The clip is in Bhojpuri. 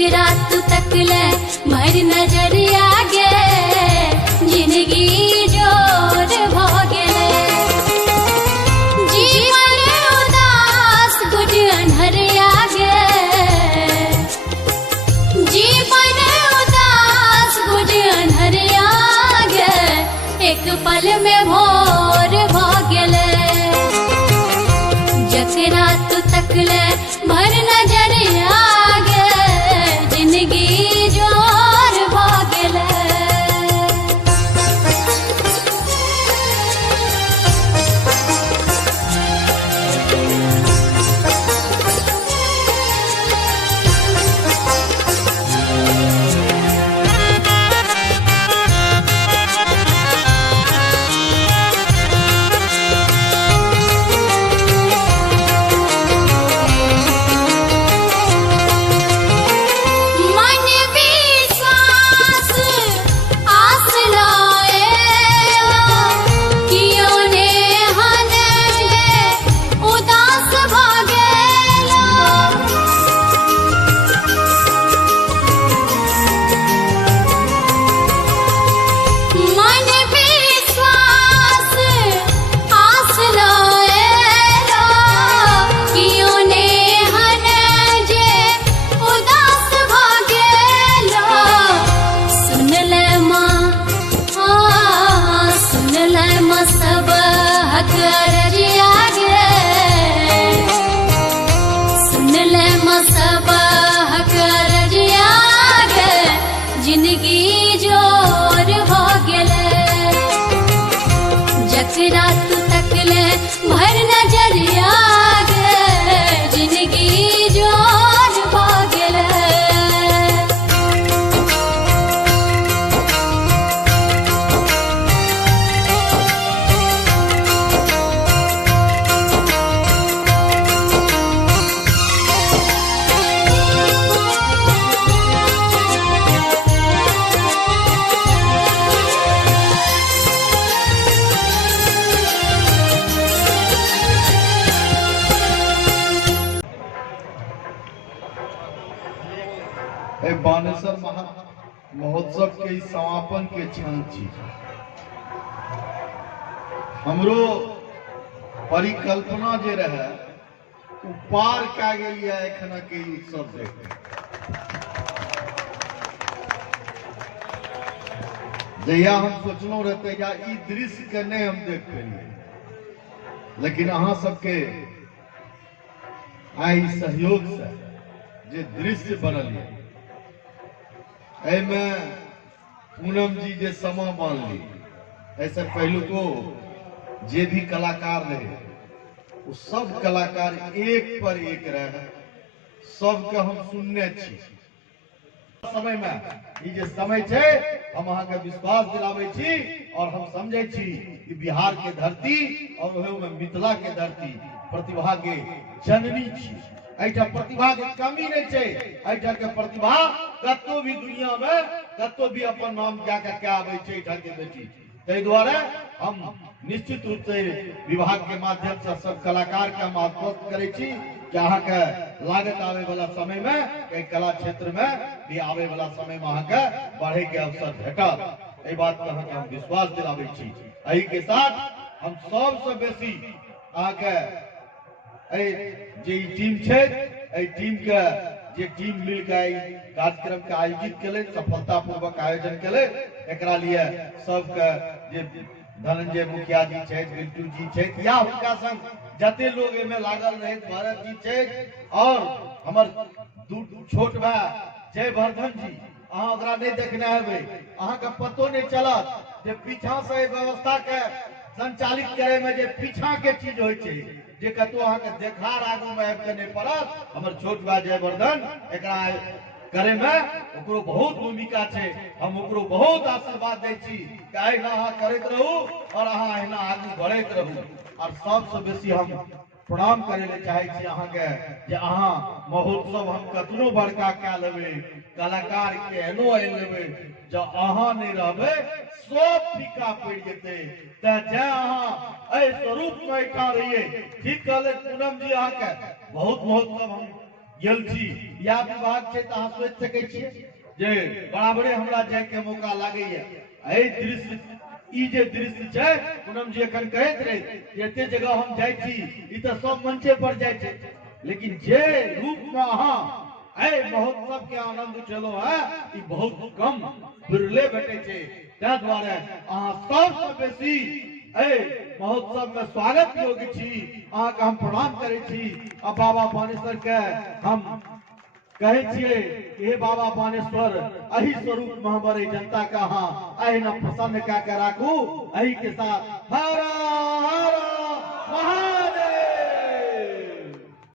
जकरा तू तकले मर नजर आगे जिंदगी जोर भ गेले जीवन उदास गुड अन्हर आगे जीवन उदास गुड अन्हर आगे एक पल में भोर भ गेले जकरा तू तकले मर नजर आगे जिंदगी जोर भ गेले जिंदगी जोर भ गेले जकरा तू तकले भर नजर आगे जिंदगी जोर भ गेले बानेश्वर महोत्सव के समापन के क्षण छी हमरो परिकल्पना जे रहे उ पार क गेलिए एखन के उत्सव देखे जहिया हम सोचलो रहते या ई दृश्य के नहीं हम देख पेलिए लेकिन अहाँ सबके आई सहयोग से जे दृश्य बनल है पूनम जी जे समा बांधली ऐसे पहलू को जे भी कलाकार रहे वो सब कलाकार एक पर एक रहे सबके हम सुनने छी समय में ये जे समय छे हम अहाँ के विश्वास दिलावे छी और हम समझे छी कि बिहार के धरती और वह में मिथिला के धरती प्रतिभा के जननी छी ऐठा प्रतिभा के कमी नहीं छे ऐठा के प्रतिभा कतो भी दुनिया में कतो भी अपन नाम जाके क्या आवे छे ऐठा के बेटी तै द्वारा हम निश्चित रूप से विभाग के माध्यम से सब कलाकार के हम आश्वस्त करे छी कि अहाँ के लागत आवे वाला समय में कई कला क्षेत्र में भी आवे वाला समय में अहाँ के बढ़े के अवसर भेटत ए बात के हम विश्वास दिलावे छी एही के साथ हम सबसे बेसी अहाँ के जे टीम छे टीम के जे टीम मिल के कार्यक्रम के आयोजित केले सफलता पूर्वक आयोजन केले एकरा लिए सबके जे धनंजय मुखिया जी छे बिट्टू जी छे या हुनका संग जते लोग एमे लागल रहे भरत जी छे और हमर छोट भाई जयवर्धन जी अहाँ ओकरा नहीं देखने हेबे अहाँ के पतो नहीं चलत जे पीछा से व्यवस्था के संचालित करे में जे पीछा के चीज होय छे जे कतो अहाँ के देखार आगू में आबि के नहीं पड़त हमर छोट भाई जयवर्धन एकरा करे में ओकरो बहुत भूमिका छे हम ओकरो बहुत आशीर्वाद दै छी कि अहिना अहाँ करैत रहू और अहाँ अहिना आगू बढ़ैत रहू और सबसे बेसी हम प्रणाम करे ले चाहे छी अहाँ के जे अहाँ महोत्सव हम कतनो बड़का क्या लेबे कलाकार के एनो आइन लेबे जो अहाँ नहीं रहबे सब फीका पड़ जेते त जे अहाँ ए स्वरूप में इठा रहिए ठीक कहले पूनम जी अहाँ के बहुत महोत्सव हम गेल छी या विभाग छै त अहाँ सोचि सकै छियै जे बराबरे हमरा जाय के मौका लागैया। एहि दृश्य ई जे दृश्य छै पूनम जी एखन कहैत रहे जे एते जगह हम जाय छी ई त सब मंचे पर जाय छै, लेकिन जे रूप में अहाँ एहि महोत्सव के आनंद उठेलहुं है ई बहुत कम बिरले भेटे छै। ताहि दुआरे अहाँ सबसे बेसी एहि महोत्सव में स्वागत योग्य छी, अहाँ के हम प्रणाम करे छी। आ बाबा बानेश्वर के हम कहे छिए हे बाबा बानेश्वर अही स्वरूप में हमारे जनता का अहाँ अहिना प्रसन्न कऽ के राखू। एही के साथ हर हर महा